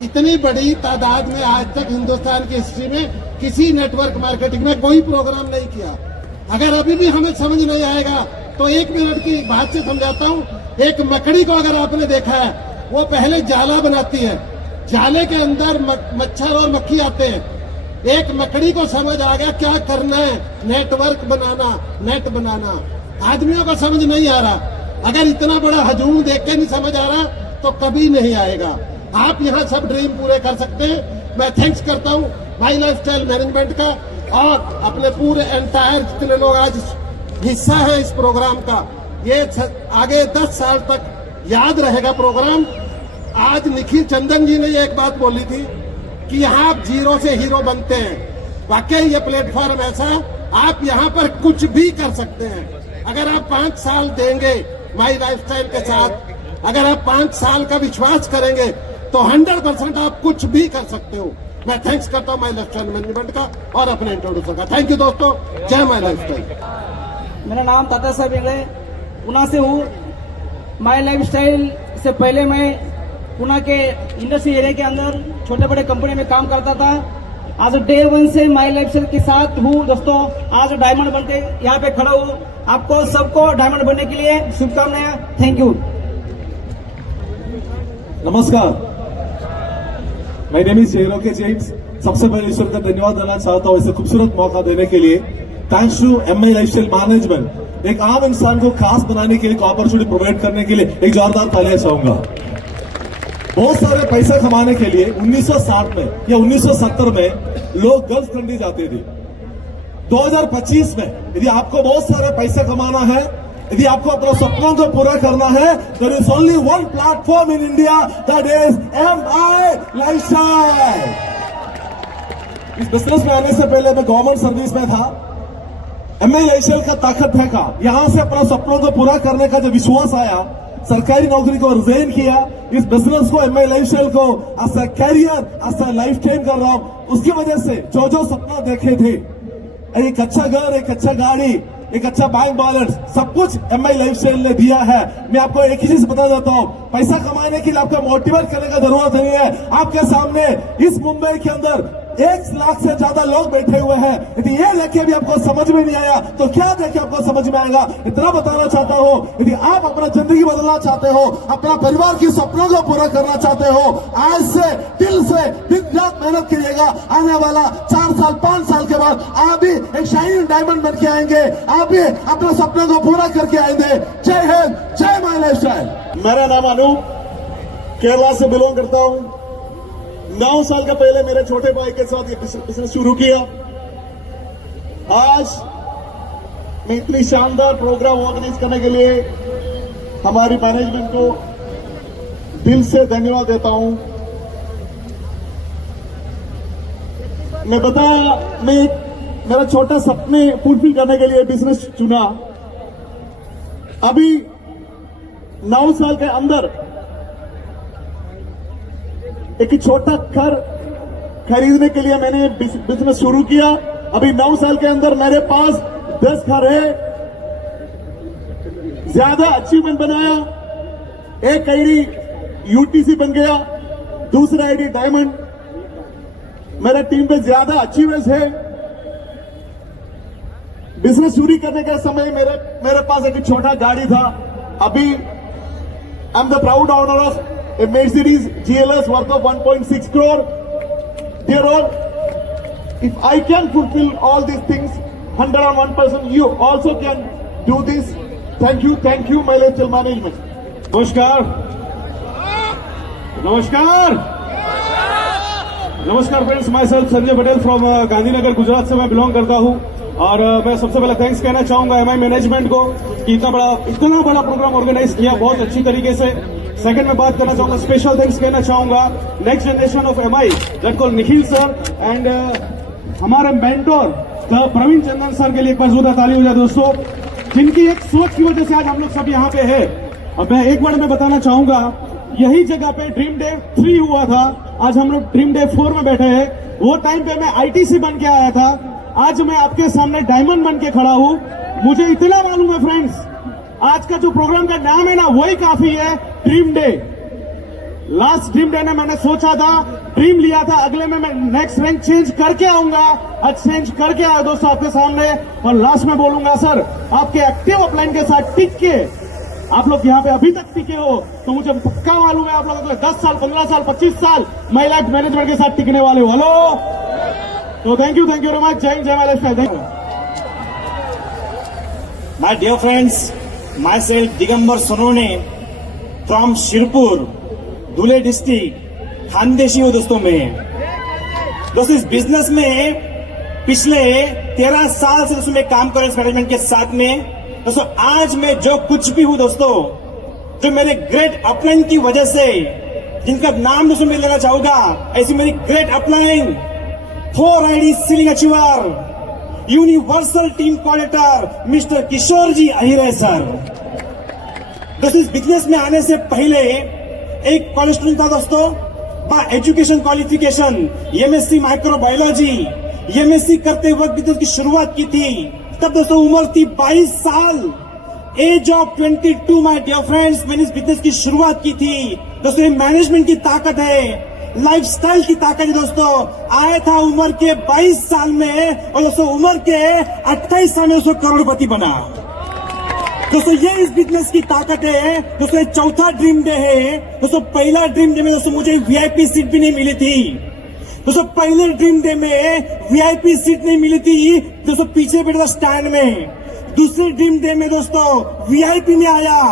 इतनी बड़ी तादाद में आज तक हिंदुस्तान की हिस्ट्री में किसी नेटवर्क मार्केटिंग में कोई प्रोग्राम नहीं किया। अगर अभी भी हमें समझ नहीं आएगा तो 1 मिनट की बात से समझाता हूँ। एक मकड़ी को अगर आपने देखा है, वो पहले जाला बनाती है, जाले के अंदर मच्छर और मक्खी आते हैं। एक मकड़ी को समझ आ गया क्या करना है, नेटवर्क बनाना, नेट बनाना। आदमियों को समझ नहीं आ रहा। अगर इतना बड़ा हजूम देख के नहीं समझ आ रहा तो कभी नहीं आएगा। आप यहाँ सब ड्रीम पूरे कर सकते हैं। मैं थैंक्स करता हूँ माई लाइफस्टाइल मैनेजमेंट का और अपने पूरे एंटायर जितने लोग आज हिस्सा है इस प्रोग्राम का। ये आगे 10 साल तक याद रहेगा प्रोग्राम। आज निखिल चंदन जी ने ये एक बात बोली थी कि यहाँ आप जीरो से हीरो बनते हैं। वाकई ये प्लेटफॉर्म ऐसा, आप यहाँ पर कुछ भी कर सकते हैं। अगर आप 5 साल देंगे माई लाइफस्टाइल के साथ, अगर आप 5 साल का विश्वास करेंगे तो 100% आप कुछ भी कर सकते हो। मैं थैंक्स करता हूँ माई लाइफस्टाइल मैनेजमेंट का और अपने इंट्रोड्यूसर का। थैंक यू दोस्तों, जय माई लाइफस्टाइल। मेरा नाम ताता साहब इंगले, पुणे से हूँ। माई लाइफस्टाइल से पहले मैं पुणे के इंडस्ट्री एरिया के अंदर छोटे बड़े कंपनी में काम करता था। आज डे 1 से माई लाइफस्टाइल के साथ हूँ दोस्तों। आज डायमंड बनते यहाँ पे खड़ा हूँ। आपको सबको डायमंड बनने के लिए शुभकामनाएं। Thank you. नमस्कार, माय नेम इज जेरोके जेम्स। सबसे पहले ईश्वर का धन्यवाद देना चाहता हूँ इसे खूबसूरत मौका देने के लिए। Thanks to MI lifestyle management, एक आम इंसान को खास बनाने के लिए, अपॉर्चुनिटी प्रोवाइड करने के लिए एक जोरदार तालियां चाहूंगा। बहुत सारे पैसा कमाने के लिए 1960 में या 1970 में लोग गल्फ कंट्री जाते थे। 2025 में यदि आपको बहुत सारे पैसा कमाना है, यदि आपको अपने सपनों को पूरा करना है, there is only one platform in India, that is MI Lifestyle। इस बिजनेस में आने से पहले मैं गवर्नमेंट सर्विस में था। MI Lifestyle का ताकत है का यहां से अपने सपनों को पूरा करने का जो विश्वास आया, सरकारी नौकरी को रिजाइन किया, इस बिजनेस को MI Lifestyle को as a career, as a lifetime कर रहा हूं। उसकी वजह से जो सपना देखे थे, एक अच्छा घर, एक अच्छा गाड़ी, एक अच्छा बैंक बैलेंस, सब कुछ MI लाइफस्टाइल ने दिया है। मैं आपको एक ही चीज बता देता हूँ, पैसा कमाने के लिए आपको मोटिवेट करने का जरूरत नहीं है। आपके सामने इस मुंबई के अंदर 1 लाख से ज्यादा लोग बैठे हुए हैं। यदि ये लेके भी आपको समझ में नहीं आया तो क्या देखे आपको समझ में आएगा। इतना बताना चाहता हूँ, यदि आप अपना जिंदगी बदलना चाहते हो, अपना परिवार की सपनों को पूरा करना चाहते हो, आज से दिल से दिन रात मेहनत करिएगा। आने वाला 4 साल 5 साल के बाद आप भी एक शाइनिंग डायमंड बन के आएंगे। आप भी अपने सपनों को पूरा करके आएंगे। जय हिंद, जय माई लाइफस्टाइल। मेरा नाम अनूप, केरला से बिलोंग करता हूं। 9 साल का पहले मेरे छोटे भाई के साथ ये बिजनेस शुरू किया। आज मैं इतनी शानदार प्रोग्राम ऑर्गेनाइज करने के लिए हमारी मैनेजमेंट को दिल से धन्यवाद देता हूं। मैं मेरा छोटा सपने फुलफिल करने के लिए बिजनेस चुना। अभी 9 साल के अंदर एक छोटा घर खरीदने के लिए मैंने बिजनेस शुरू किया। अभी 9 साल के अंदर मेरे पास 10 घर है। ज्यादा अचीवमेंट बनाया। एक आईडी यूटीसी बन गया, दूसरा आईडी डायमंड। मेरा टीम पे ज्यादा अचीवमेंट्स है। बिजनेस शुरू करने के समय मेरे पास एक छोटा गाड़ी था। अभी I am the proud owner of a Mercedes GLS worth of 1.6 crore. Dear all, if I can fulfill all these things 101%, you also can do this. Thank you, my lifestyle management. नमस्कार friends, my self Sanjay Patel from Gandhinagar, Gujarat से मैं belong करता हूं। और मैं सबसे पहले thanks कहना चाहूंगा MI मैनेजमेंट को कि इतना बड़ा प्रोग्राम ऑर्गेनाइज किया बहुत अच्छी तरीके से। सेकंड में बात करना चाहूंगा, स्पेशल थैंक्स कहना चाहूंगा next generation of MI, that call Nikhil sir and हमारे मेंटोर प्रवीण चंदन सर के लिए एक बार जोरदार ताली हो जाए दोस्तों, जिनकी एक सोच की वजह से आज हम लोग सब यहाँ पे है। अब मैं एक बार मैं बताना चाहूंगा, यही जगह पे ड्रीम डे 3 हुआ था, आज हम लोग ड्रीम डे 4 में बैठे हैं। वो टाइम पे मैं ITC बन के आया था, आज मैं आपके सामने डायमंड बन के खड़ा हूं। मुझे इतना मालूम है फ्रेंड्स, आज का जो प्रोग्राम का नाम है ना, वही काफी है, dream day. Last dream day में मैंने सोचा था, ड्रीम लिया था, अगले में मैं नेक्स्ट रैंक चेंज करके आऊंगा। आज चेंज करके आया दोस्तों आपके सामने। और लास्ट में बोलूंगा सर, आपके एक्टिव अपलाइन के साथ टिक के आप लोग यहाँ पे अभी तक टिके हो, तो मुझे पक्का मालूम है आप लोग अगले 10 साल, 15 साल, 25 साल माई लाइफ मैनेजमेंट के साथ टिकने वाले हो। हेलो, तो थैंक यू वेरी मच। जय हिंद, जय My Lifestyle. Thank you. My dear friends, myself Digambar Sonone from Shirpur, Dhule district, खानदेशी हूँ दोस्तों मैं। दोस्तों इस बिजनेस में पिछले 13 साल से दोस्तों मैं काम कर रहा हूँ मैनेजमेंट के साथ में। दोस्तों आज मैं जो कुछ भी हूँ दोस्तों, जो मेरे ग्रेट अपलाइन की वजह से, जिनका नाम दोस्तों मैं लेना चाहूंगा, ऐसी मेरी great upline 4 ID ceiling achiever, universal team coordinator mister Kishor ji Ahire sir. दोस्तों इस बिजनेस में आने से पहले एक कॉलेज स्टूडेंट था दोस्तों, bye education qualification MSc microbiology. MSc करते वक्त बिजनेस की शुरुआत की थी, तब दोस्तों उम्र थी 22 साल। Age of 22 my dear friends, मैंने इस बिजनेस की शुरुआत की थी। दोस्तों ये मैनेजमेंट की ताकत है, लाइफस्टाइल की ताकत है दोस्तों। आया था उम्र के 22 साल में और दोस्तों उम्र के 28 साल में दोस्तों करोड़पति बना। दोस्तों ये इस बिजनेस की ताकत है। दोस्तों चौथा ड्रीम डे है दोस्तों। पहला ड्रीम डे में दोस्तों मुझे वीआईपी सीट भी नहीं मिली थी दोस्तों। पहले ड्रीम डे में वीआईपी सीट नहीं मिली थी दोस्तों, पीछे बैठा था स्टैंड में। दूसरे ड्रीम डे में दोस्तों वीआईपी में आया।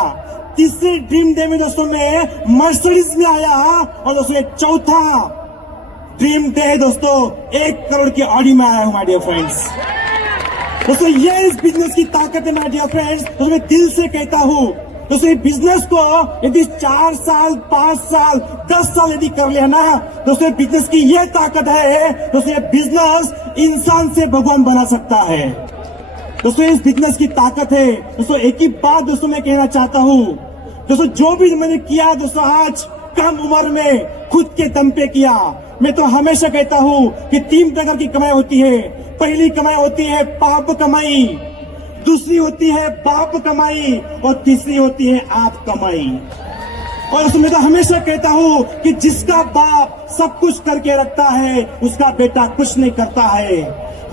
तीसरे ड्रीम डे में दोस्तों मैं मर्सिडीज में आया। और दोस्तों चौथा ड्रीम डे है दोस्तों 1 करोड़ की ऑडी में आया हूं माय डियर फ्रेंड्स। दोस्तों ये इस बिजनेस की ताकत है माय डियर फ्रेंड्स। दोस्तों मैं दिल से कहता हूं दोस्तों, ये बिजनेस को यदि 4 साल, 5 साल, 10 साल यदि कर लिया ना दोस्तों, बिजनेस की ये ताकत है दोस्तों। ये बिजनेस इंसान से भगवान बना सकता है दोस्तों। इस बिजनेस की ताकत है दोस्तों। एक ही बात दोस्तों मैं कहना चाहता हूं दोस्तों, जो भी मैंने किया दोस्तों आज कम उम्र में खुद के दम पे किया। मैं तो हमेशा कहता हूं कि 3 प्रकार की कमाई होती है। पहली कमाई होती है पाप कमाई, दूसरी होती है बाप कमाई और तीसरी होती है आप कमाई। और उसमें तो हमेशा कहता हूं कि जिसका बाप सब कुछ करके रखता है उसका बेटा कुछ नहीं करता है।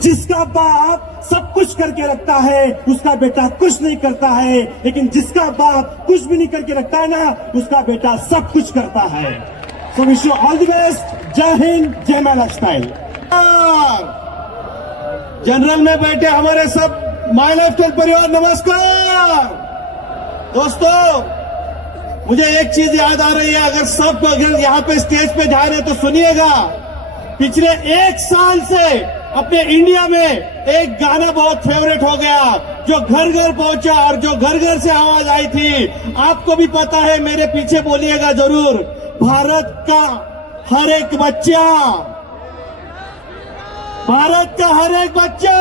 जिसका बाप सब कुछ करके रखता है उसका बेटा कुछ नहीं करता है। लेकिन जिसका बाप कुछ भी नहीं करके रखता है ना, उसका बेटा सब कुछ करता है। So wish you all the best. जय हिंद, जय माय लाइफस्टाइल। जनरल में बैठे हमारे सब माय लाइफस्टाइल परिवार, नमस्कार। दोस्तों मुझे एक चीज याद आ रही है, अगर यहाँ पे स्टेज पे जा रहे तो सुनिएगा। पिछले 1 साल से अपने इंडिया में एक गाना बहुत फेवरेट हो गया, जो घर घर पहुंचा और जो घर घर से आवाज आई थी। आपको भी पता है, मेरे पीछे बोलिएगा जरूर। भारत का हर एक बच्चा, भारत का हर एक बच्चा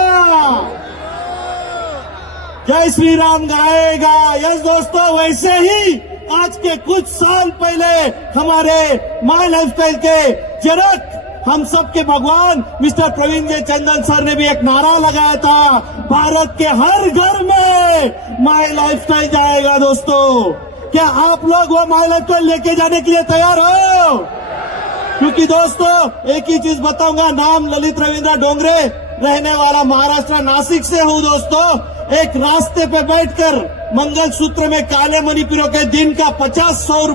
जय श्री राम गाएगा। यस दोस्तों, वैसे ही आज के कुछ साल पहले हमारे माय लाइफस्टाइल के जनक, हम सब के भगवान मिस्टर प्रवीण जय चंदन सर ने भी एक नारा लगाया था, भारत के हर घर में माय लाइफस्टाइल जाएगा। दोस्तों क्या आप लोग वो माय लाइफस्टाइल लेके जाने के लिए तैयार हो? क्योंकि दोस्तों एक ही चीज बताऊंगा, नाम ललित रविंद्र डोंगरे, रहने वाला महाराष्ट्र नासिक से हूं दोस्तों। एक रास्ते पे बैठकर मंगल सूत्र में काले मणिपुरों के दिन का 50-100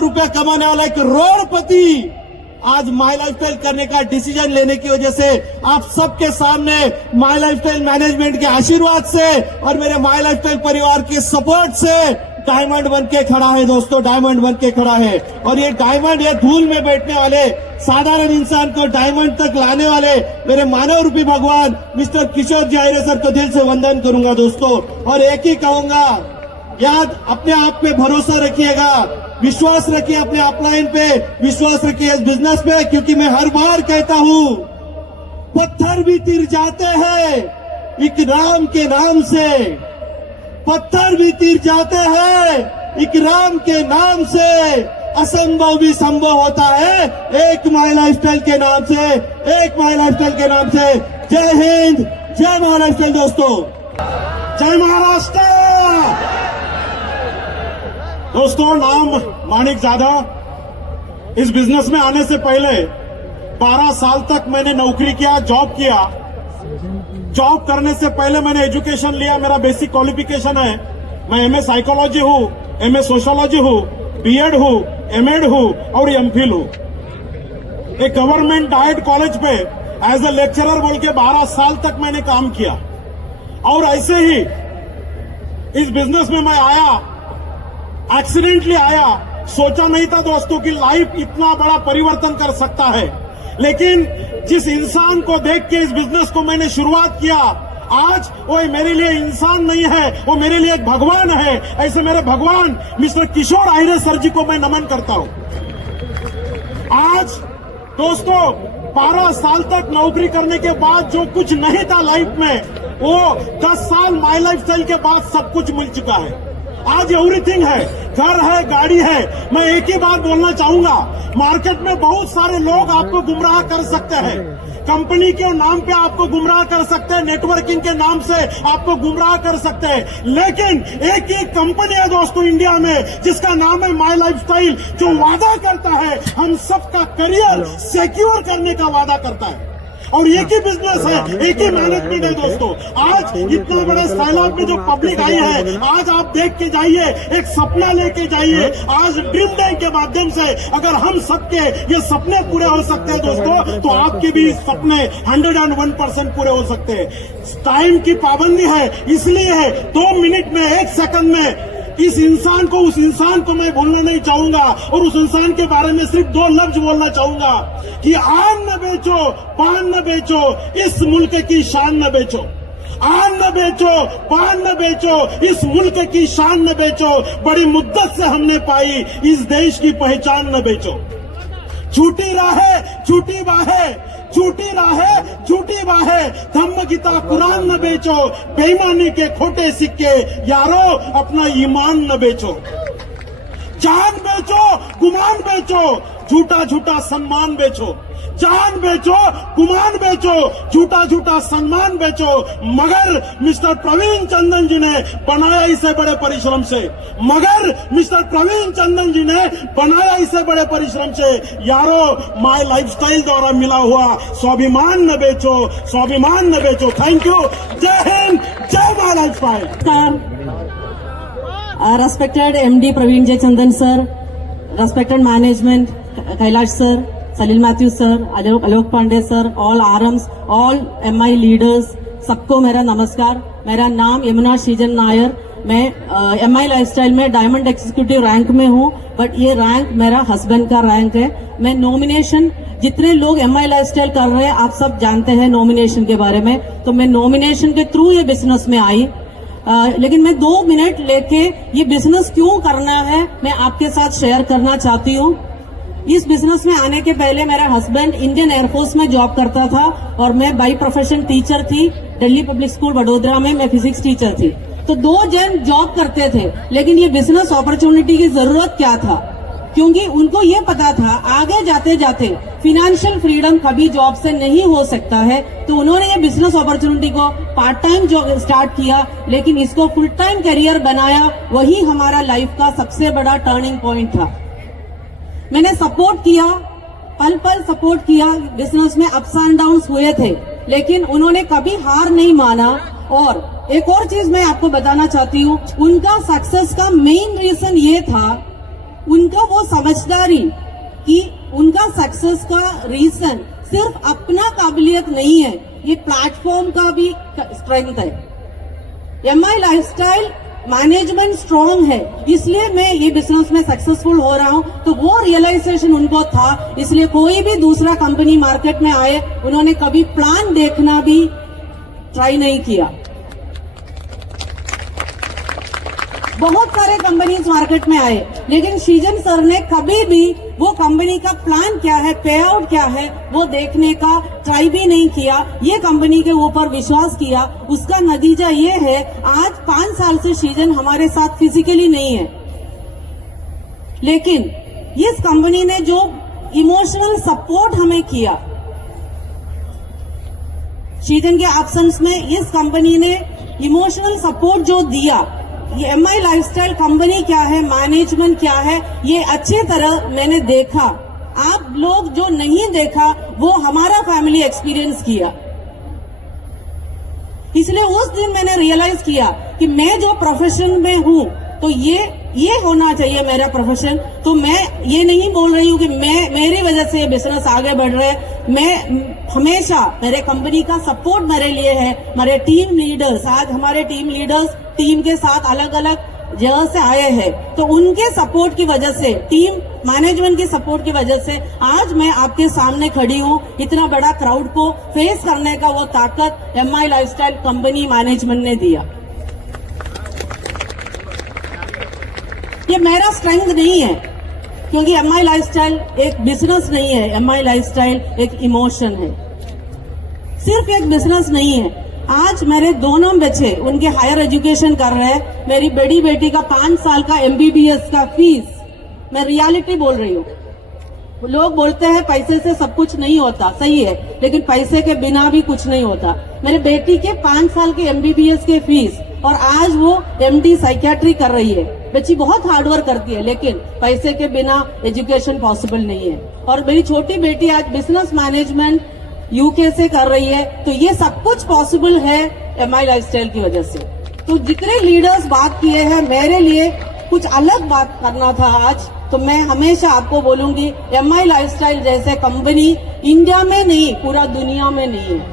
रुपया कमाने वाला एक करोड़पति आज माय लाइफस्टाइल करने का डिसीजन लेने की वजह से आप सबके सामने माय लाइफस्टाइल मैनेजमेंट के आशीर्वाद से और मेरे माय लाइफस्टाइल परिवार के सपोर्ट से डायमंड बन के खड़ा है दोस्तों, डायमंड बन के खड़ा है। और ये डायमंड, ये धूल में बैठने वाले साधारण इंसान को डायमंड तक लाने वाले मेरे मानव रूपी भगवान मिस्टर किशोर जी अहिरे सर को दिल से वंदन करूंगा दोस्तों। और एक ही कहूंगा, याद अपने आप पे भरोसा रखिएगा, विश्वास रखिए अपने अपलाइन पे, विश्वास रखिए इस बिजनेस पे। क्योंकि मैं हर बार कहता हूं, पत्थर भी तिर जाते हैं इकराम के नाम से, पत्थर भी तीर जाते हैं इकराम के नाम से, असंभव भी संभव होता है एक माय लाइफस्टाइल के नाम से, एक माय लाइफस्टाइल के नाम से। जय हिंद, जय माय लाइफस्टाइल दोस्तों, जय महाराष्ट्र। दोस्तों, नाम माणिक जादा। इस बिजनेस में आने से पहले 12 साल तक मैंने नौकरी किया, जॉब किया। जॉब करने से पहले मैंने एजुकेशन लिया। मेरा बेसिक क्वालिफिकेशन है, मैं एमए साइकोलॉजी हूँ, एमए सोशियोलॉजी हूँ, बीएड हूँ, एमएड हूँ और एमफिल हूँ। एक गवर्नमेंट डाइट कॉलेज पे एज ए लेक्चरर बोल के 12 साल तक मैंने काम किया। और ऐसे ही इस बिजनेस में मैं आया, एक्सीडेंटली आया। सोचा नहीं था दोस्तों कि लाइफ इतना बड़ा परिवर्तन कर सकता है। लेकिन जिस इंसान को देख के इस बिजनेस को मैंने शुरुआत किया, आज वो मेरे लिए इंसान नहीं है, वो मेरे लिए एक भगवान है। ऐसे मेरे भगवान मिस्टर किशोर आहिरे सर जी को मैं नमन करता हूं। आज दोस्तों 12 साल तक नौकरी करने के बाद जो कुछ नहीं था लाइफ में, वो 10 साल माई लाइफ स्टाइल के बाद सब कुछ मिल चुका है। आज एवरीथिंग है, घर है, गाड़ी है। मैं एक ही बात बोलना चाहूंगा, मार्केट में बहुत सारे लोग आपको गुमराह कर सकते हैं, कंपनी के नाम पे आपको गुमराह कर सकते हैं, नेटवर्किंग के नाम से आपको गुमराह कर सकते हैं। लेकिन एक ही कंपनी है दोस्तों इंडिया में जिसका नाम है माई लाइफ स्टाइल, जो वादा करता है हम सबका करियर सिक्योर करने का वादा करता है। और एक ही बिजनेस है, एक ही मैनेजमेंट है दोस्तों। आज इतना बड़े सैलाब में जो पब्लिक आई है, आज आप देख के जाइए, एक सपना लेके जाइए। आज ड्रीम बैंक के माध्यम से अगर हम सबके ये सपने पूरे हो सकते हैं दोस्तों, तो आपके भी सपने 101% पूरे हो सकते हैं। टाइम की पाबंदी है, इसलिए है 2 मिनट में, 1 सेकंड में इस इंसान को, उस इंसान को मैं भूलना नहीं चाहूंगा। और उस इंसान के बारे में सिर्फ 2 लफ्ज बोलना चाहूंगा कि आन न बेचो, पान न बेचो, इस मुल्क की शान न बेचो। आन न बेचो, पान न बेचो, इस मुल्क की शान न बेचो। बड़ी मुद्दत से हमने पाई इस देश की पहचान न बेचो। झूठी राहें, झूठी बाहें, झूठी राहें, झूठी बाहें, धम्म गीता कुरान न बेचो। बेईमानी के खोटे सिक्के यारो, अपना ईमान न बेचो। जान बेचो, गुमान बेचो, झूठा झूठा सम्मान बेचो। जान बेचो, गुमान बेचो, झूठा झूठा सम्मान बेचो। मगर मिस्टर प्रवीण चंदन जी ने बनाया इसे बड़े परिश्रम से, मगर मिस्टर प्रवीण चंदन जी ने बनाया इसे बड़े परिश्रम से। यारो, माय लाइफस्टाइल द्वारा मिला हुआ स्वाभिमान न बेचो, स्वाभिमान न बेचो। Thank you. जय हिंद, जय my lifestyle. Respected MD Praveen J. Chandan sir, respected management Kailash sir, Salil Matthews sir, Alok Pandey sir, all RMs, all MI leaders, सबको मेरा नमस्कार। मेरा नाम यमुना श्रीजन नायर। मैं MI लाइफस्टाइल में डायमंड एग्जीक्यूटिव रैंक में हूँ, बट ये रैंक मेरा हस्बैंड का रैंक है। मैं नॉमिनेशन, जितने लोग MI लाइफस्टाइल कर रहे हैं आप सब जानते हैं नॉमिनेशन के बारे में, तो मैं नॉमिनेशन के थ्रू ये बिजनेस में आई। लेकिन मैं 2 मिनट लेके ये बिजनेस क्यों करना है मैं आपके साथ शेयर करना चाहती हूँ। इस बिजनेस में आने के पहले मेरा हस्बैंड इंडियन एयरफोर्स में जॉब करता था और मैं बाई प्रोफेशन टीचर थी। दिल्ली पब्लिक स्कूल वडोदरा में मैं फिजिक्स टीचर थी। तो 2 जन जॉब करते थे, लेकिन ये बिजनेस अपॉर्चुनिटी की जरूरत क्या था, क्योंकि उनको ये पता था आगे जाते जाते फिनेंशियल फ्रीडम कभी जॉब से नहीं हो सकता है। तो उन्होंने ये बिजनेस अपॉर्चुनिटी को पार्ट टाइम जॉब स्टार्ट किया, लेकिन इसको फुल टाइम करियर बनाया। वही हमारा लाइफ का सबसे बड़ा टर्निंग पॉइंट था। मैंने सपोर्ट किया, पल पल सपोर्ट किया। बिजनेस में अप्स एंड डाउन्स हुए थे, लेकिन उन्होंने कभी हार नहीं माना। और एक और चीज मैं आपको बताना चाहती हूँ, उनका सक्सेस का मेन रीजन ये था, उनका वो समझदारी कि उनका सक्सेस का रीजन सिर्फ अपना काबिलियत नहीं है, ये प्लेटफॉर्म का भी स्ट्रेंथ है। MI लाइफस्टाइल मैनेजमेंट स्ट्रांग है, इसलिए मैं ये बिजनेस में सक्सेसफुल हो रहा हूँ। तो वो रियलाइजेशन उनको था, इसलिए कोई भी दूसरा कंपनी मार्केट में आए, उन्होंने कभी प्लान देखना भी ट्राई नहीं किया। बहुत सारे कंपनीज मार्केट में आए, लेकिन श्रीजन सर ने कभी भी वो कंपनी का प्लान क्या है, पे आउट क्या है, वो देखने का ट्राई भी नहीं किया। ये कंपनी के ऊपर विश्वास किया। उसका नतीजा ये है, आज 5 साल से श्रीजन हमारे साथ फिजिकली नहीं है, लेकिन इस कंपनी ने जो इमोशनल सपोर्ट हमें किया, श्रीजन के एब्सेंस में इस कंपनी ने इमोशनल सपोर्ट जो दिया, ये MI लाइफस्टाइल कंपनी क्या है, मैनेजमेंट क्या है, ये अच्छी तरह मैंने देखा। आप लोग जो नहीं देखा वो हमारा फैमिली एक्सपीरियंस किया। इसलिए उस दिन मैंने रियलाइज किया कि मैं जो प्रोफेशन में हूं तो ये होना चाहिए मेरा प्रोफेशन। तो मैं ये नहीं बोल रही हूँ कि मेरी वजह से बिजनेस आगे बढ़ रहे हैं। मैं हमेशा मेरे कंपनी का सपोर्ट मेरे लिए है, मेरे टीम लीडर्स, आज हमारे टीम लीडर्स टीम के साथ अलग अलग जगह से आए हैं, तो उनके सपोर्ट की वजह से, टीम मैनेजमेंट की सपोर्ट की वजह से आज मैं आपके सामने खड़ी हूँ। इतना बड़ा क्राउड को फेस करने का वो ताकत MI लाइफस्टाइल कंपनी मैनेजमेंट ने दिया। ये मेरा स्ट्रेंथ नहीं है, क्योंकि MI लाइफस्टाइल एक बिजनेस नहीं है, MI लाइफस्टाइल एक इमोशन है, सिर्फ एक बिजनेस नहीं है। आज मेरे दोनों बच्चे उनके हायर एजुकेशन कर रहे हैं। मेरी बड़ी बेटी का 5 साल का MBBS का फीस, मैं रियलिटी बोल रही हूँ। लोग बोलते हैं पैसे से सब कुछ नहीं होता, सही है, लेकिन पैसे के बिना भी कुछ नहीं होता। मेरी बेटी के 5 साल के MBBS के फीस, और आज वो MD साइकियाट्री कर रही है। बच्ची बहुत हार्डवर्क करती है, लेकिन पैसे के बिना एजुकेशन पॉसिबल नहीं है। और मेरी छोटी बेटी आज बिजनेस मैनेजमेंट UK से कर रही है। तो ये सब कुछ पॉसिबल है MI लाइफस्टाइल की वजह से। तो जितने लीडर्स बात किए हैं, मेरे लिए कुछ अलग बात करना था आज, तो मैं हमेशा आपको बोलूंगी MI लाइफस्टाइल जैसे कंपनी इंडिया में नहीं, पूरा दुनिया में नहीं है।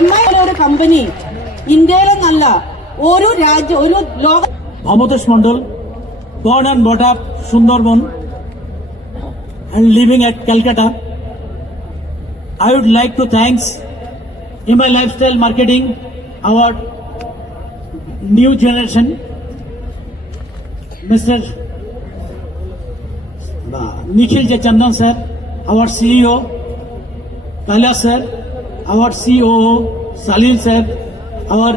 MI ഒരു കമ്പനി ഇന്ത്യയിലെന്നല്ല, ഒരു രാജ്യം, ഒരു ലോക Bhamotesh Mandal, born and brought up Sundarban and living at Calcutta. I would like to thank MI Lifestyle Marketing, our new generation, Mr. Nikhil J. Chandan sir, our CEO, Kailash sir, our COO, Salil sir, our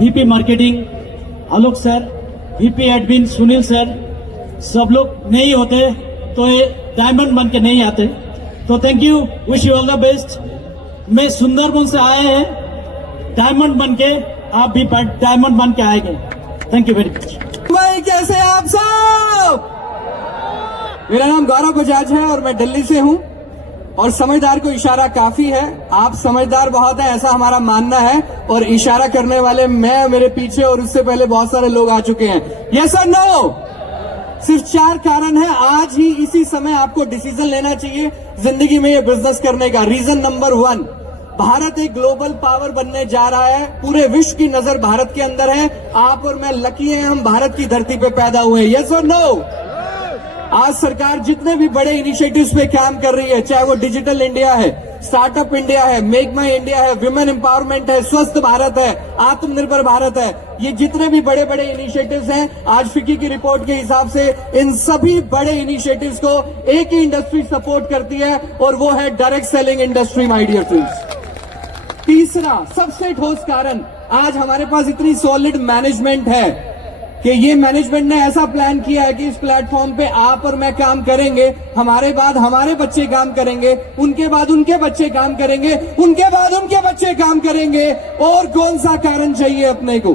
VP Marketing, Alok sir, VP Admin, Sunil sir। सब लोग नहीं होते तो ये diamond बन के नहीं आते। तो thank you, wish you all the best. मैं सुंदरबन से आए हैं डायमंड बन के, आप भी डायमंड बन के आएंगे। Thank you very much. भाई कैसे आप सब? मेरा नाम गौरव बजाज है और मैं दिल्ली से हूं। और समझदार को इशारा काफी है, आप समझदार बहुत है ऐसा हमारा मानना है। और इशारा करने वाले मैं, मेरे पीछे और उससे पहले बहुत सारे लोग आ चुके हैं। यस और नो? सिर्फ 4 कारण है, आज ही इसी समय आपको डिसीजन लेना चाहिए जिंदगी में ये बिजनेस करने का। रीजन नंबर 1, भारत एक ग्लोबल पावर बनने जा रहा है। पूरे विश्व की नजर भारत के अंदर है। आप और मैं लकी हैं, हम भारत की धरती पे पैदा हुए। यस और नो? आज सरकार जितने भी बड़े इनिशिएटिव्स पे काम कर रही है, चाहे वो डिजिटल इंडिया है, स्टार्टअप इंडिया है, मेक माई इंडिया है, विमेन एम्पावरमेंट है, स्वस्थ भारत है, आत्मनिर्भर भारत है, ये जितने भी बड़े बड़े इनिशिएटिव्स हैं, आज फिक्की की रिपोर्ट के हिसाब से इन सभी बड़े इनिशिएटिव्स को एक ही इंडस्ट्री सपोर्ट करती है, और वो है direct selling industry, my dear friends. तीसरा सबसे ठोस कारण, आज हमारे पास इतनी सॉलिड मैनेजमेंट है कि ये मैनेजमेंट ने ऐसा प्लान किया है कि इस प्लेटफॉर्म पे आप और मैं काम करेंगे, हमारे बाद हमारे बच्चे काम करेंगे, उनके बाद उनके बच्चे काम करेंगे, उनके बाद उनके बच्चे काम करेंगे। और कौन सा कारण चाहिए अपने को?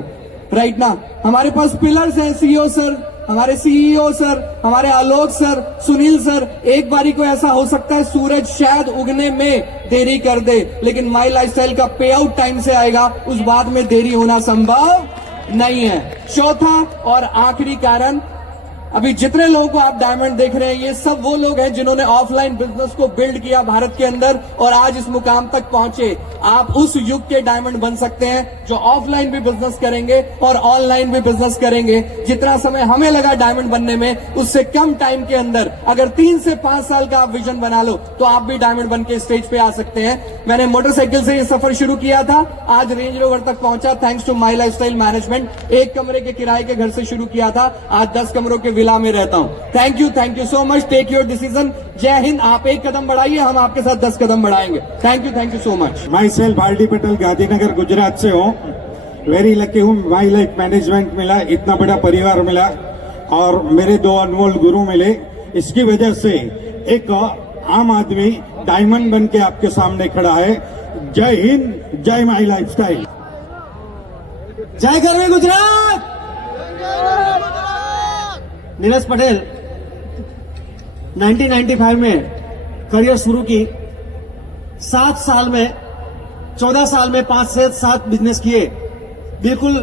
राइट ना? हमारे पास पिलर्स हैं, CEO सर, हमारे CEO सर, हमारे आलोक सर, सुनील सर। एक बारी को ऐसा हो सकता है सूरज शायद उगने में देरी कर दे, लेकिन माई लाइफस्टाइल का पे आउट टाइम से आएगा, उस बात में देरी होना संभव नहीं है। चौथा और आखिरी कारण, अभी जितने लोगों को आप डायमंड देख रहे हैं, ये सब वो लोग हैं जिन्होंने ऑफलाइन बिजनेस को बिल्ड किया भारत के अंदर और आज इस मुकाम तक पहुंचे। आप उस युग के डायमंड बन सकते हैं जो ऑफलाइन भी बिजनेस करेंगे और ऑनलाइन भी बिजनेस करेंगे। जितना समय हमें लगा डायमंड बनने में, उससे कम टाइम के अंदर अगर 3 से 5 साल का आप विजन बना लो तो आप भी डायमंड बन के स्टेज पे आ सकते हैं। मैंने मोटरसाइकिल से ये सफर शुरू किया था, आज रेंज रोवर तक पहुंचा thanks to my lifestyle management. 1 कमरे के किराए के घर से शुरू किया था, आज 10 कमरों के विला में रहता हूं। Thank you so much. Take your decision. जय हिंद। आप 1 कदम बढ़ाइए, हम आपके साथ 10 कदम बढ़ाएंगे। Thank you so much. My self R D Patel, Gandhinagar Gujarat से हूँ। वेरी लकी हूँ, माई लाइफ मैनेजमेंट मिला, इतना बड़ा परिवार मिला और मेरे 2 अनमोल गुरु मिले। इसकी वजह से एक आम आदमी डायमंड बन के आपके सामने खड़ा है। जय हिंद, जय माई लाइफस्टाइल। जय गरवी गुजरात। नीरज पटेल 1995 में करियर शुरू की, 7 साल में 14 साल में 5 से 7 बिजनेस किए, बिल्कुल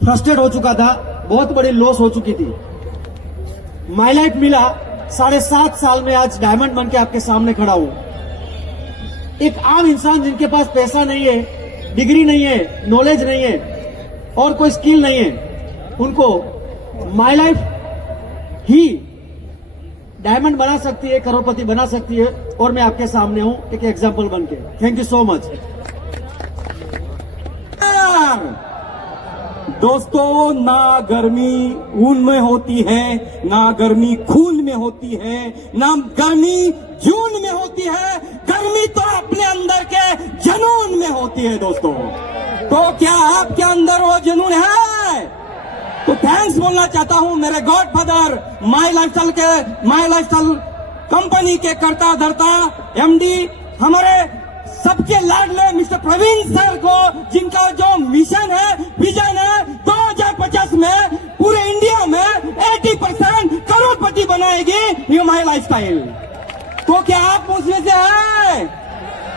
फ्रस्ट्रेट हो चुका था, बहुत बड़ी लॉस हो चुकी थी। माई लाइफ मिला, 7.5 साल में आज डायमंड बन के आपके सामने खड़ा हूं। एक आम इंसान जिनके पास पैसा नहीं है, डिग्री नहीं है, नॉलेज नहीं है और कोई स्किल नहीं है, उनको माई लाइफ ही डायमंड बना सकती है, करोड़पति बना सकती है। और मैं आपके सामने हूं एक एग्जाम्पल बन के। Thank you so much. दोस्तों, ना गर्मी ऊन में होती है, ना गर्मी खून में होती है, ना गर्मी जून में होती है, गर्मी तो अपने अंदर के जुनून में होती है। दोस्तों, तो क्या आपके अंदर वो जुनून है? तो थैंक्स बोलना चाहता हूं मेरे गॉडफादर माई लाइफस्टाइल कंपनी के कर्ता धर्ता एमडी, हमारे सबके लाडले मिस्टर प्रवीण सर को, जिनका जो मिशन है, विजन है, 2050 में पूरे इंडिया में 80% करोड़पति बनाएगी ये माई लाइफस्टाइल। तो क्या आप उसमें से है?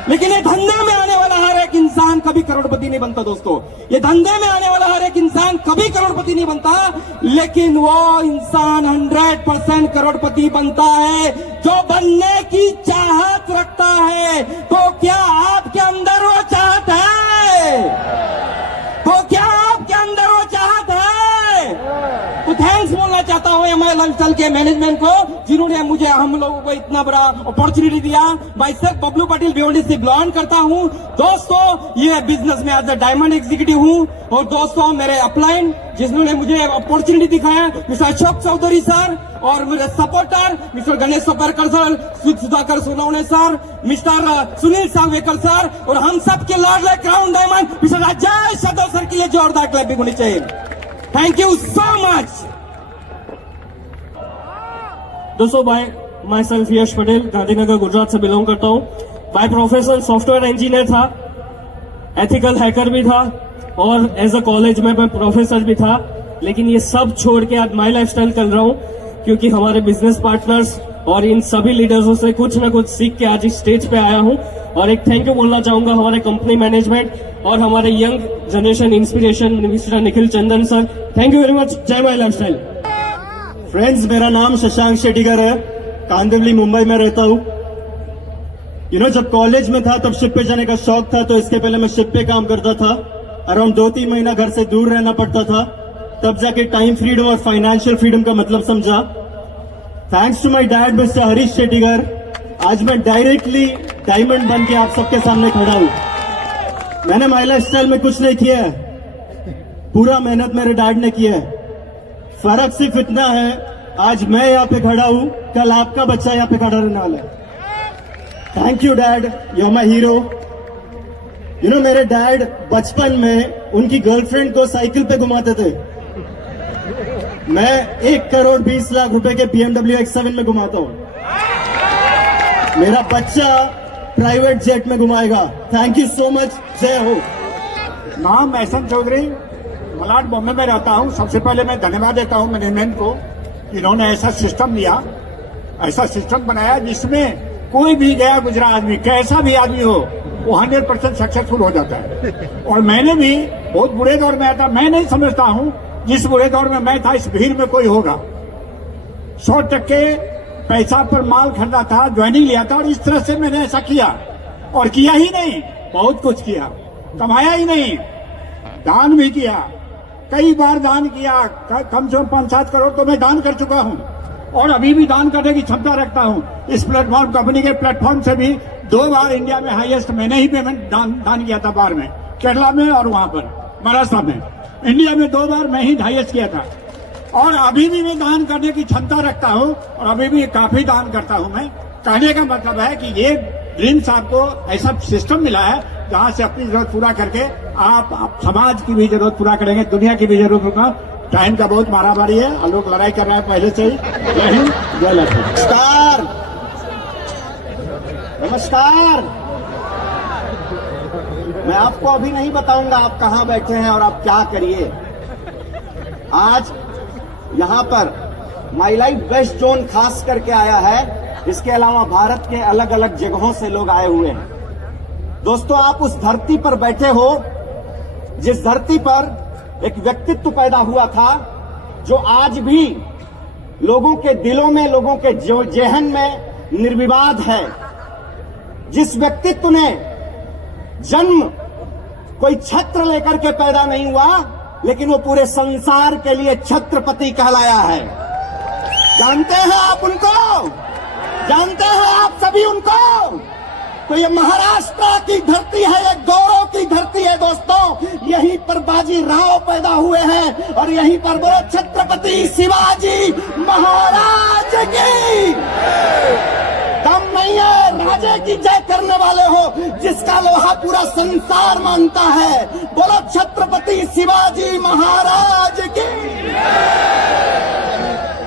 लेकिन ये धंधे में आने वाला हर एक इंसान कभी करोड़पति नहीं बनता। दोस्तों, ये धंधे में आने वाला हर एक इंसान कभी करोड़पति नहीं बनता, लेकिन वो इंसान 100% करोड़पति बनता है जो बनने की चाहत रखता है। तो क्या आपके अंदर वो चाहत है? तो क्या आपके अंदर वो चाहत है? तो थैंक्स बोलना चाहता हूं एमआई लाइफस्टाइल के मैनेजमेंट को, जिन्होंने मुझे, हम लोगों को इतना बड़ा अपॉर्चुनिटी दिया। मैं सर बबलू पाटिल भिवंडी से बिलोंग करता हूं। दोस्तों, ये बिजनेस में एज अ डायमंड एग्जीक्यूटिव हूं। और दोस्तों, मेरे अपलाइन जिन्होंने मुझे अपॉर्चुनिटी दिखाया, मिस्टर अशोक चौधरी सर, और मेरे supporter mister Ganesh Soparkar sir, Sudhakar Sonawane sir, mister Sunil Sangvekar sir, और हम सबके लाडले crown diamond mister Rajesh Yadav sir के लिए जोरदार क्लैपिंग होनी चाहिए। Thank you so much. दोस्तों, माई सेल्फ यश पटेल, गांधीनगर गुजरात से बिलोंग करता हूँ। बाय प्रोफेशन सॉफ्टवेयर इंजीनियर था, एथिकल हैकर भी था, और एज अ कॉलेज में मैं प्रोफेसर भी था। लेकिन ये सब छोड़ के आज माई लाइफस्टाइल कर रहा हूँ, क्योंकि हमारे बिजनेस पार्टनर्स और इन सभी लीडर्सों से कुछ न कुछ सीख के आज इस स्टेज पे आया हूँ। और एक थैंक यू बोलना चाहूंगा हमारे कंपनी मैनेजमेंट और हमारे young generation inspiration mister Nikhil Chandan sir. Thank you very much. जय माई लाइफस्टाइल। फ्रेंड्स, मेरा नाम शशांक शेट्टीकर है, कांदिवली मुंबई में रहता हूँ। जब कॉलेज में था तब शिप पे जाने का शौक था, तो इसके पहले मैं शिप पे काम करता था। अराउंड 2-3 महीना घर से दूर रहना पड़ता था, तब जाके टाइम फ्रीडम और फाइनेंशियल फ्रीडम का मतलब समझा। Thanks to my dad mister Harish Shettykar, आज मैं डायरेक्टली डायमंड बन के आप सबके सामने खड़ा हूं। मैंने माई लाइफस्टाइल में कुछ नहीं किया है, पूरा मेहनत मेरे डैड ने किया है। फर्क सिर्फ इतना है, आज मैं यहाँ पे खड़ा हूं, कल आपका बच्चा यहाँ पे खड़ा रहने वाला है। Thank you dad, you are my hero. मेरे डैड बचपन में उनकी गर्लफ्रेंड को साइकिल पे घुमाते थे, मैं 1,20,00,000 रुपए के BMW X7 में घुमाता हूं। मेरा बच्चा प्राइवेट जेट में घुमाएगा। Thank you so much. जय हो। नाम एहसन चौधरी, मलाड बॉम्बे में रहता हूं। सबसे पहले मैं धन्यवाद देता हूं मैनेजमेंट को, इन्होंने ऐसा सिस्टम दिया, ऐसा सिस्टम बनाया जिसमें कोई भी गया गुजरा आदमी, कैसा भी आदमी हो, वो 100% सक्सेसफुल हो जाता है। और मैंने भी बहुत बुरे दौर में आया था, मैं नहीं समझता हूं जिस बुरे दौर में मैं था इस भीड़ में कोई होगा। 100% पैसा पर माल खरीदा था, ज्वाइनिंग लिया था, और इस तरह से मैंने ऐसा किया। और किया ही नहीं, बहुत कुछ किया, कमाया ही नहीं, दान भी किया, कई बार दान किया, कम से कम 5-7 करोड़ तो मैं दान कर चुका हूं, और अभी भी दान करने की क्षमता रखता हूं। इस प्लेटफॉर्म, कंपनी के प्लेटफॉर्म से भी 2 बार इंडिया में हाईएस्ट मैंने ही पेमेंट दान किया था, बार में केरला में और वहां पर महाराष्ट्र में। इंडिया में 2 बार मैं ही हाईएस्ट किया था, और अभी भी मैं दान करने की क्षमता रखता हूं, और अभी भी काफी दान करता हूं मैं। कहने का मतलब है कि ये ड्रीम्स आपको ऐसा सिस्टम मिला है जहां से अपनी जरूरत पूरा करके आप समाज की भी जरूरत पूरा करेंगे, दुनिया की भी जरूरत पूरा। टाइम का बहुत मारामारी है, लोग लड़ाई कर रहे हैं पहले से ही। जय हिंद, जय लक्ष्मी। नमस्कार। मैं आपको अभी नहीं बताऊंगा आप कहां बैठे हैं और आप क्या करिए। आज यहां पर माई लाइफ वेस्ट जोन खास करके आया है, इसके अलावा भारत के अलग अलग जगहों से लोग आए हुए हैं। दोस्तों, आप उस धरती पर बैठे हो जिस धरती पर एक व्यक्तित्व पैदा हुआ था जो आज भी लोगों के दिलों में, लोगों के जेहन में निर्विवाद है। जिस व्यक्तित्व ने जन्म कोई छत्र लेकर के पैदा नहीं हुआ, लेकिन वो पूरे संसार के लिए छत्रपति कहलाया है। जानते हैं आप उनको? जानते हैं आप सभी उनको? तो ये महाराष्ट्र की धरती है, ये गौरव की धरती है दोस्तों। यहीं पर बाजी राव पैदा हुए हैं और यहीं पर बोलो छत्रपति शिवाजी महाराज की। दम नहीं है, राजे की जय करने वाले हो, जिसका लोहा पूरा संसार मानता है। बोलो छत्रपति शिवाजी महाराज की।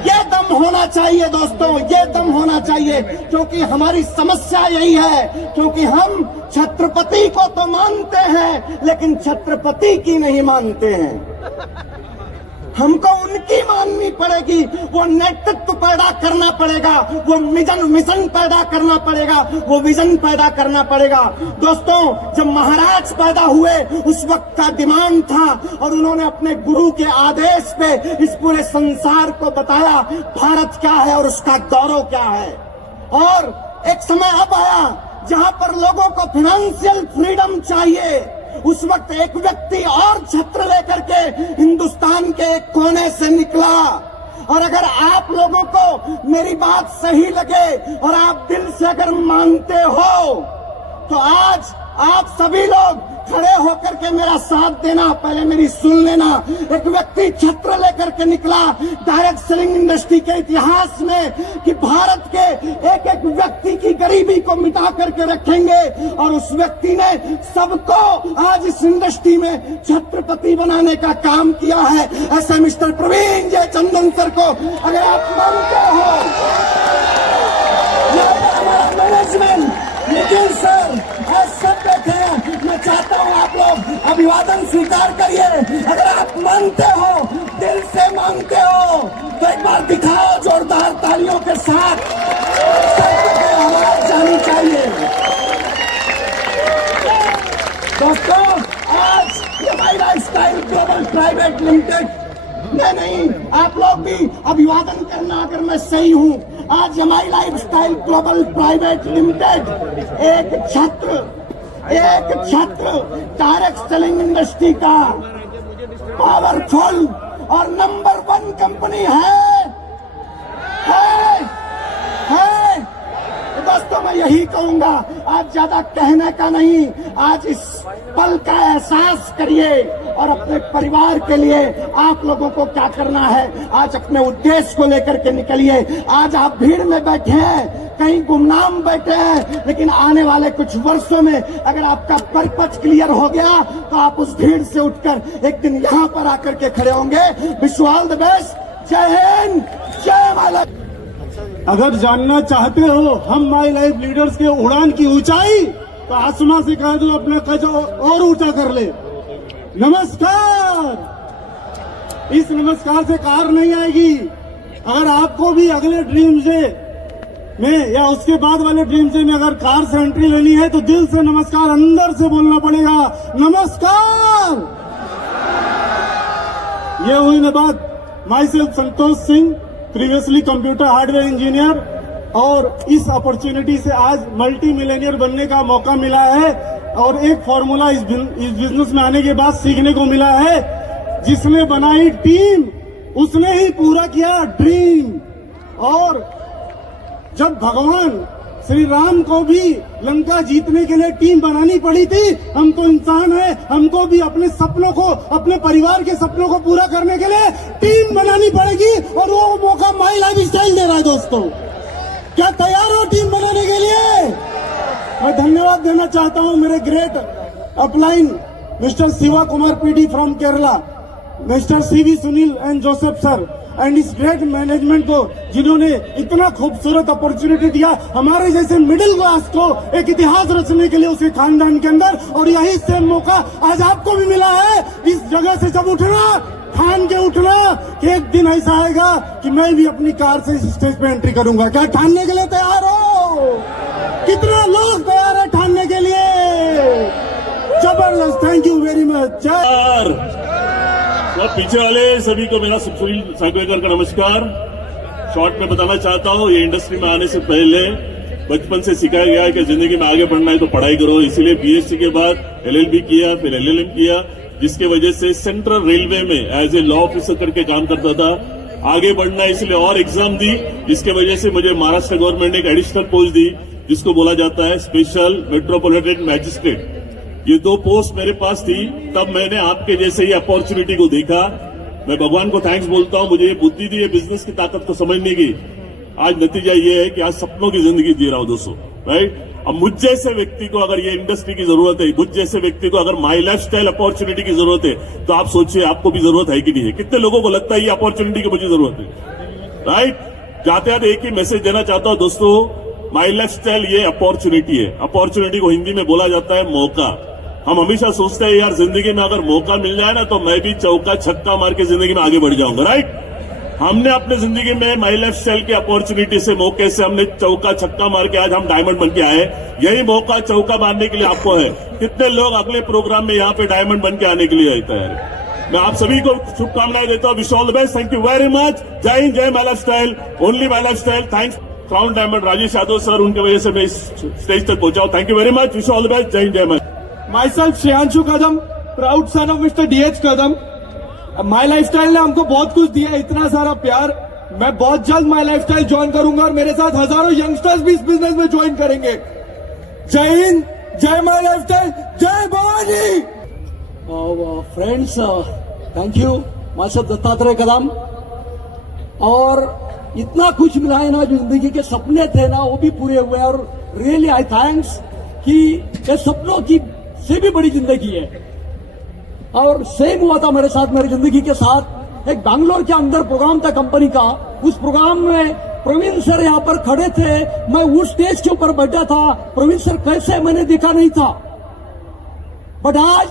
ये दम होना चाहिए दोस्तों, ये दम होना चाहिए, क्योंकि हमारी समस्या यही है, क्योंकि हम छत्रपति को तो मानते हैं लेकिन छत्रपति की नहीं मानते हैं। हमको उनकी माननी पड़ेगी, वो नेतृत्व पैदा करना पड़ेगा, वो मिशन पैदा करना पड़ेगा, वो विजन पैदा करना पड़ेगा। दोस्तों, जब महाराज पैदा हुए उस वक्त का डिमांड था और उन्होंने अपने गुरु के आदेश पे इस पूरे संसार को बताया भारत क्या है और उसका गौरव क्या है। और एक समय अब आया जहां पर लोगों को फाइनेंशियल फ्रीडम चाहिए। उस वक्त एक व्यक्ति और छत्र लेकर के हिंदुस्तान के एक कोने से निकला। और अगर आप लोगों को मेरी बात सही लगे और आप दिल से अगर मानते हो तो आज आप सभी लोग खड़े होकर के मेरा साथ देना। पहले मेरी सुन लेना। एक व्यक्ति छत्र लेकर के निकला डायरेक्ट सेलिंग इंडस्ट्री के इतिहास में कि भारत के एक एक व्यक्ति की गरीबी को मिटा करके रखेंगे, और उस व्यक्ति ने सबको आज इस इंडस्ट्री में छत्रपति बनाने का काम किया है। ऐसे मिस्टर प्रवीण जय चंदन सर को अगर आप मानते हो, हमारा मैनेजमेंट, लेकिन सर आज सब बैठे हैं, मैं चाहता हूं आप लोग अभिवादन स्वीकार करिए। अगर आप मानते हो, दिल से मानते हो, तो एक बार दिखाओ जोरदार तालियों के साथ। सबको आवाज जानी चाहिए। दोस्तों, आज ये माई लाइफस्टाइल ग्लोबल प्राइवेट लिमिटेड नहीं, आप लोग भी अभिवादन करना अगर मैं सही हूं। आज माई लाइफस्टाइल ग्लोबल प्राइवेट लिमिटेड एक छत्र डायरेक्ट सेलिंग इंडस्ट्री का पावरफुल और नंबर 1 कंपनी है। दोस्तों, मैं यही कहूंगा, आज ज्यादा कहने का नहीं, आज इस पल का एहसास करिए और अपने परिवार के लिए आप लोगों को क्या करना है, आज अपने उद्देश्य को लेकर के निकलिए। आज आप भीड़ में बैठे हैं, कहीं गुमनाम बैठे हैं, लेकिन आने वाले कुछ वर्षों में अगर आपका पर्पज क्लियर हो गया तो आप उस भीड़ से उठकर एक दिन यहाँ पर आकर के खड़े होंगे। Wish you all the best. जय हिंद, जय माई लाइफ। अगर जानना चाहते हो हम माई लाइफ लीडर्स के उड़ान की ऊंचाई, तो आसमां से कह दो अपना कज और ऊंचा कर ले। नमस्कार। इस नमस्कार से कार नहीं आएगी। अगर आपको भी अगले ड्रीम से में या उसके बाद वाले ड्रीम से में अगर कार से एंट्री लेनी है तो दिल से नमस्कार अंदर से बोलना पड़ेगा। नमस्कार। ये हुई ना बात। My self Santosh Singh, previously computer hardware engineer, और इस अपॉर्चुनिटी से आज मल्टी मिलेनियर बनने का मौका मिला है। और एक फॉर्मूला इस बिजनेस में आने के बाद सीखने को मिला है, जिसने बनाई टीम उसने ही पूरा किया ड्रीम। और जब भगवान श्री राम को भी लंका जीतने के लिए टीम बनानी पड़ी थी, हम तो इंसान हैं, हमको भी अपने सपनों को, अपने परिवार के सपनों को पूरा करने के लिए टीम बनानी पड़ेगी। और वो मौका माई लाइफस्टाइल दे रहा है। दोस्तों, क्या तैयार हो टीम बनाने के लिए? मैं धन्यवाद देना चाहता हूं मेरे great upline mister Shiva Kumar PD from Kerala, mister CV Sunil and Joseph sir, and इस ग्रेट मैनेजमेंट को जिन्होंने इतना खूबसूरत अपॉर्चुनिटी दिया हमारे जैसे मिडिल क्लास को एक इतिहास रचने के लिए उसके खानदान के अंदर। और यही सेम मौका आज आपको भी मिला है इस जगह से जब उठना, ठान के उठना कि एक दिन ऐसा आएगा कि मैं भी अपनी कार से इस स्टेज पे एंट्री करूंगा। क्या ठानने के लिए तैयार हो? कितने लोग तैयार है ठानने के लिए? जबरदस्त, थैंक यू वेरी मच। तो पीछे वाले सभी को मेरा सुनील सागवेकर का नमस्कार। शॉर्ट में बताना चाहता हूँ, ये इंडस्ट्री में आने से पहले बचपन से सिखाया गया है कि जिंदगी में आगे बढ़ना है तो पढ़ाई करो। इसीलिए बीएससी के बाद एलएलबी किया, फिर एलएलएम किया, जिसके वजह से सेंट्रल रेलवे में एज ए लॉ ऑफिसर करके काम करता था। आगे बढ़ना है इसलिए और एग्जाम दी, जिसके वजह से मुझे महाराष्ट्र गवर्नमेंट ने एक एडिशनल पोस्ट दी जिसको बोला जाता है स्पेशल मेट्रोपॉलिटन मैजिस्ट्रेट। ये 2 पोस्ट मेरे पास थी, तब मैंने आपके जैसे ही अपॉर्चुनिटी को देखा। मैं भगवान को थैंक्स बोलता हूँ, मुझे ये बुद्धि दी है बिजनेस की ताकत को समझने की। आज नतीजा ये है कि आज सपनों की जिंदगी जी रहा हूं दोस्तों, राइट। अब मुझ जैसे व्यक्ति को अगर ये इंडस्ट्री की जरूरत है, मुझ जैसे व्यक्ति को अगर माई लाइफ स्टाइल अपॉर्चुनिटी की जरूरत है, तो आप सोचिए आपको भी जरूरत है कि नहीं है। कितने लोगों को लगता है ये अपॉर्चुनिटी की मुझे जरूरत है, राइट। जाते जाते एक ही मैसेज देना चाहता हूं दोस्तों, माई लाइफ स्टाइल ये अपॉर्चुनिटी है। अपॉर्चुनिटी को हिंदी में बोला जाता है मौका। हम हमेशा सोचते हैं यार जिंदगी में अगर मौका मिल जाए ना तो मैं भी चौका छक्का मार के जिंदगी में आगे बढ़ जाऊंगा, राइट। हमने अपने जिंदगी में माई लाइफ स्टाइल की अपॉर्चुनिटी से, मौके से हमने चौका छक्का मार के आज हम डायमंड बन के आए। यही मौका चौका मारने के लिए आपको है। कितने लोग अगले प्रोग्राम में यहाँ पे डायमंड बन के आने के लिए तैयार है। मैं आप सभी को शुभकामनाएं देता हूँ। Wish all the best, thank you very much. जय हिंद, जय my lifestyle, only my lifestyle. Thanks crown diamond Rajesh Yadav sir, उनकी वजह से मैं इस स्टेज तक पहुंचा हूं। Thank you very much, wish all the best, जय हिंद, जय my. Myself Shreyanshu Kadam, proud son of mister DH Kadam. My lifestyle ने हमको बहुत कुछ दिया, इतना सारा प्यार। मैं बहुत जल्द माई लाइफस्टाइल ज्वाइन करूंगा और मेरे साथ हजारों यंगस्टर्स भी इस बिजनेस में ज्वाइन करेंगे। जय हिंद, जय My Lifestyle, Jai Bhavani. Friends, thank you. Myself Dattatreya Kadam. और इतना कुछ मिला है ना, जो जिंदगी के सपने थे ना वो भी पूरे हुए। और रियली आई थैंक्स कि ये सपनों की से भी बड़ी जिंदगी है। और सेम हुआ था मेरे साथ, मेरी जिंदगी के साथ। एक बैंगलोर के अंदर प्रोग्राम था कंपनी का। उस प्रोग्राम में प्रवीण सर यहाँ पर खड़े थे, मैं उस स्टेज के ऊपर बैठा था। प्रवीण सर कैसे मैंने देखा नहीं था, बट आज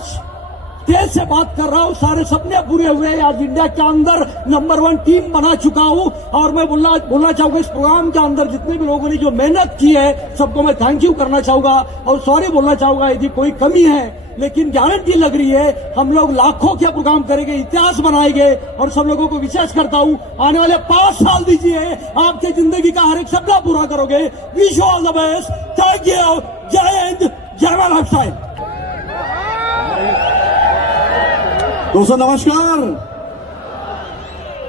स्टेज से बात कर रहा हूँ, सारे सपने पूरे हुए। आज इंडिया के अंदर नंबर 1 टीम बना चुका हूँ। और मैं बोलना चाहूंगा इस प्रोग्राम के अंदर जितने भी लोगों ने जो मेहनत की है सबको मैं थैंक यू करना चाहूंगा और सॉरी बोलना चाहूंगा यदि कोई कमी है। लेकिन गारंटी लग रही है हम लोग लाखों के प्रोग्राम करेंगे, इतिहास बनाएंगे। और सब लोगों को विशेष करता हूँ, आने वाले 5 साल दीजिए, आपके जिंदगी का हर एक सपना पूरा करोगे। Wish you all the best, thank you, जय हिंद, जय माई लाइफस्टाइल। दोस्तों नमस्कार,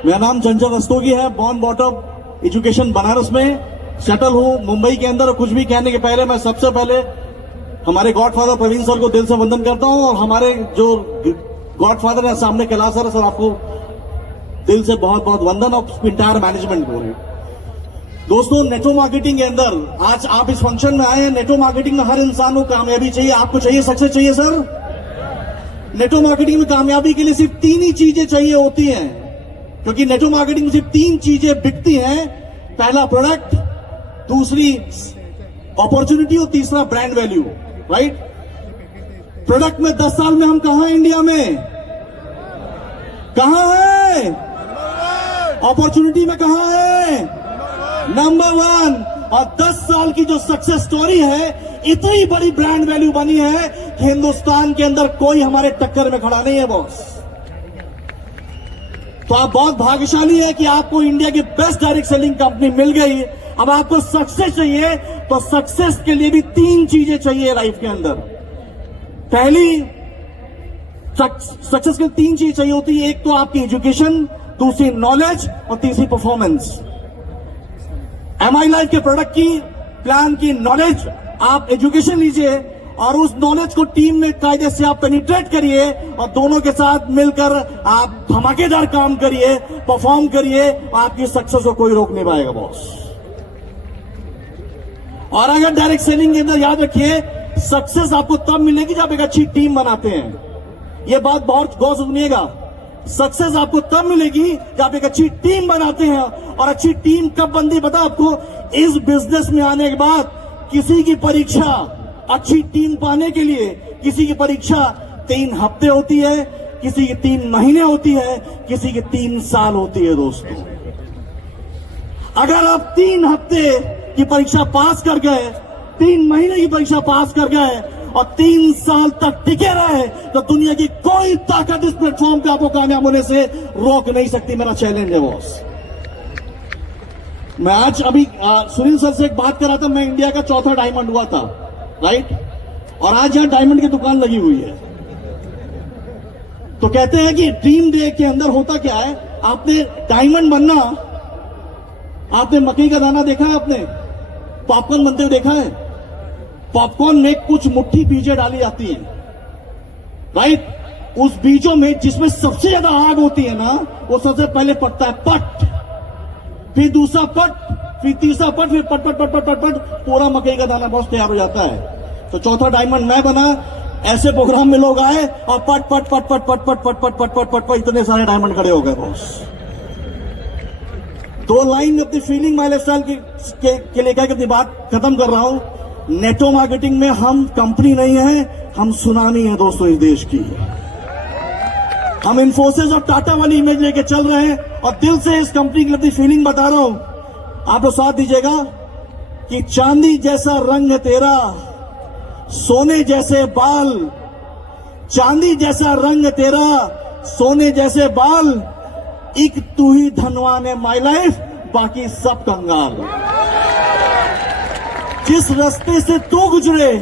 मेरा नाम चंचल रस्तोगी है। बॉर्न बॉटम एजुकेशन बनारस में, सेटल हूँ मुंबई के अंदर। कुछ भी कहने के पहले मैं सबसे पहले हमारे गॉडफादर प्रवीण सर को दिल से वंदन करता हूँ। और हमारे जो गॉडफादर है सामने कैलाश सर, सर आपको दिल से बहुत बहुत वंदन और इंटायर मैनेजमेंट को। दोस्तों नेटो मार्केटिंग के अंदर आज आप इस फंक्शन में आए हैं। नेटो मार्केटिंग में हर इंसान को कामयाबी चाहिए। आपको चाहिए सक्सेस चाहिए सर। नेटो मार्केटिंग में कामयाबी के लिए सिर्फ 3 ही चीजें चाहिए होती हैं, क्योंकि नेटो मार्केटिंग में सिर्फ 3 चीजें बिकती हैं। पहला प्रोडक्ट, दूसरी अपॉर्चुनिटी और तीसरा ब्रांड वैल्यू, राइट। प्रोडक्ट में 10 साल में हम कहां हैं इंडिया में, कहां है? अपॉर्चुनिटी में कहां है? नंबर 1। और 10 साल की जो सक्सेस स्टोरी है, इतनी बड़ी ब्रांड वैल्यू बनी है कि हिंदुस्तान के अंदर कोई हमारे टक्कर में खड़ा नहीं है बॉस। तो आप बहुत भाग्यशाली है कि आपको इंडिया की बेस्ट डायरेक्ट सेलिंग कंपनी मिल गई। अब आपको सक्सेस चाहिए तो सक्सेस के लिए भी 3 चीजें चाहिए लाइफ के अंदर। पहली सक्सेस के 3 चीजें चाहिए होती है। एक तो आपकी एजुकेशन, दूसरी नॉलेज और तीसरी परफॉर्मेंस। एमआई लाइफ के प्रोडक्ट की, प्लान की नॉलेज, आप एजुकेशन लीजिए और उस नॉलेज को टीम में कायदे से आप पेनिट्रेट करिए और दोनों के साथ मिलकर आप धमाकेदार काम करिए, परफॉर्म करिए। आपकी सक्सेस को कोई रोक नहीं पाएगा बॉस। और अगर डायरेक्ट सेलिंग के अंदर याद रखिए, सक्सेस आपको तब मिलेगी जब एक अच्छी टीम बनाते हैं। यह बात बहुत गौर से सुनिएगा। सक्सेस आपको तब मिलेगी जब आप एक अच्छी टीम बनाते हैं। और अच्छी टीम कब बनती पता आपको? इस बिजनेस में आने के बाद किसी की परीक्षा अच्छी टीम पाने के लिए, किसी की परीक्षा 3 हफ्ते होती है, किसी की 3 महीने होती है, किसी की 3 साल होती है। दोस्तों, अगर आप 3 हफ्ते की परीक्षा पास कर गए, 3 महीने की परीक्षा पास कर गए और 3 साल तक टिके रहे, तो दुनिया की कोई ताकत इस प्लेटफॉर्म पे आपको कामयाब होने से रोक नहीं सकती। मेरा चैलेंज है बॉस। मैं आज अभी सुनील सर से एक बात कर रहा था। मैं इंडिया का 4था डायमंड हुआ था, राइट? और आज यहां डायमंड की दुकान लगी हुई है। तो कहते हैं कि ड्रीम डे के अंदर होता क्या है, आपने डायमंड बनना, आपने मकई का दाना देखा है, आपने पॉपकॉर्न बनते हुए देखा है? पॉपकॉर्न में कुछ मुट्ठी बीजें डाली जाती हैं, राइट? उस बीजों में जिसमें सबसे ज्यादा आग होती है ना, वो सबसे पहले पड़ता है पट, फिर दूसरा पट, फिर तीसरा पट, फिर पट पट पट पट पट पट, पूरा मकई का दाना बॉस तैयार हो जाता है। तो 4था डायमंड मैं बना। ऐसे प्रोग्राम में लोग आए और पट पट पट पट पट पट पट पट पट पट पट पट इतने सारे डायमंड खड़े हो गए बॉस। 2 लाइन अपनी फीलिंग माई लाइफस्टाइल के लेकर अपनी बात खत्म कर रहा हूं। नेटो मार्केटिंग में हम कंपनी नहीं है, हम सुनामी है दोस्तों इस देश की। हम इन्फोसिस और टाटा वाली इमेज लेके चल रहे हैं और दिल से इस कंपनी की अपनी फीलिंग बता रहा हूं। आप लोग साथ दीजिएगा कि चांदी जैसा रंग है तेरा, सोने जैसे बाल, चांदी जैसा रंग तेरा, सोने जैसे बाल, एक तू ही धनवान है माई लाइफ, बाकी सब कंगाल। जिस रास्ते से तू गुजरे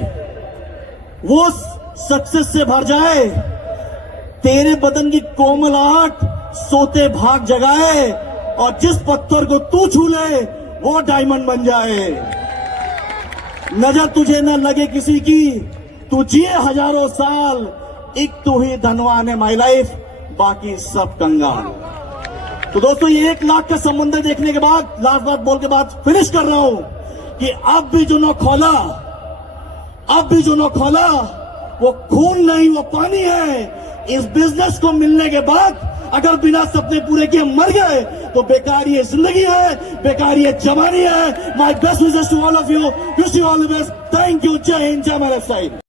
वो सक्सेस से भर जाए, तेरे बदन की कोमलाहट सोते भाग जगाए, और जिस पत्थर को तू छू ले वो डायमंड बन जाए। नजर तुझे न लगे किसी की, तू जिए हजारों साल, एक तू ही धनवान है माई लाइफ, बाकी सब कंगाल। तो दोस्तों, ये 1 लाख का समंदर देखने के बाद, लास्ट बात बोल के बाद फिनिश कर रहा हूं कि अब भी जो न खोला, अब भी जो न खोला, वो खून नहीं, वो पानी है। इस बिजनेस को मिलने के बाद अगर बिना सपने पूरे किए मर गए तो बेकार ये जिंदगी है, बेकार ये जवानी है। My best wishes to all of you, wish you all the best. Thank you. जय हिंद, जय महाराष्ट्र।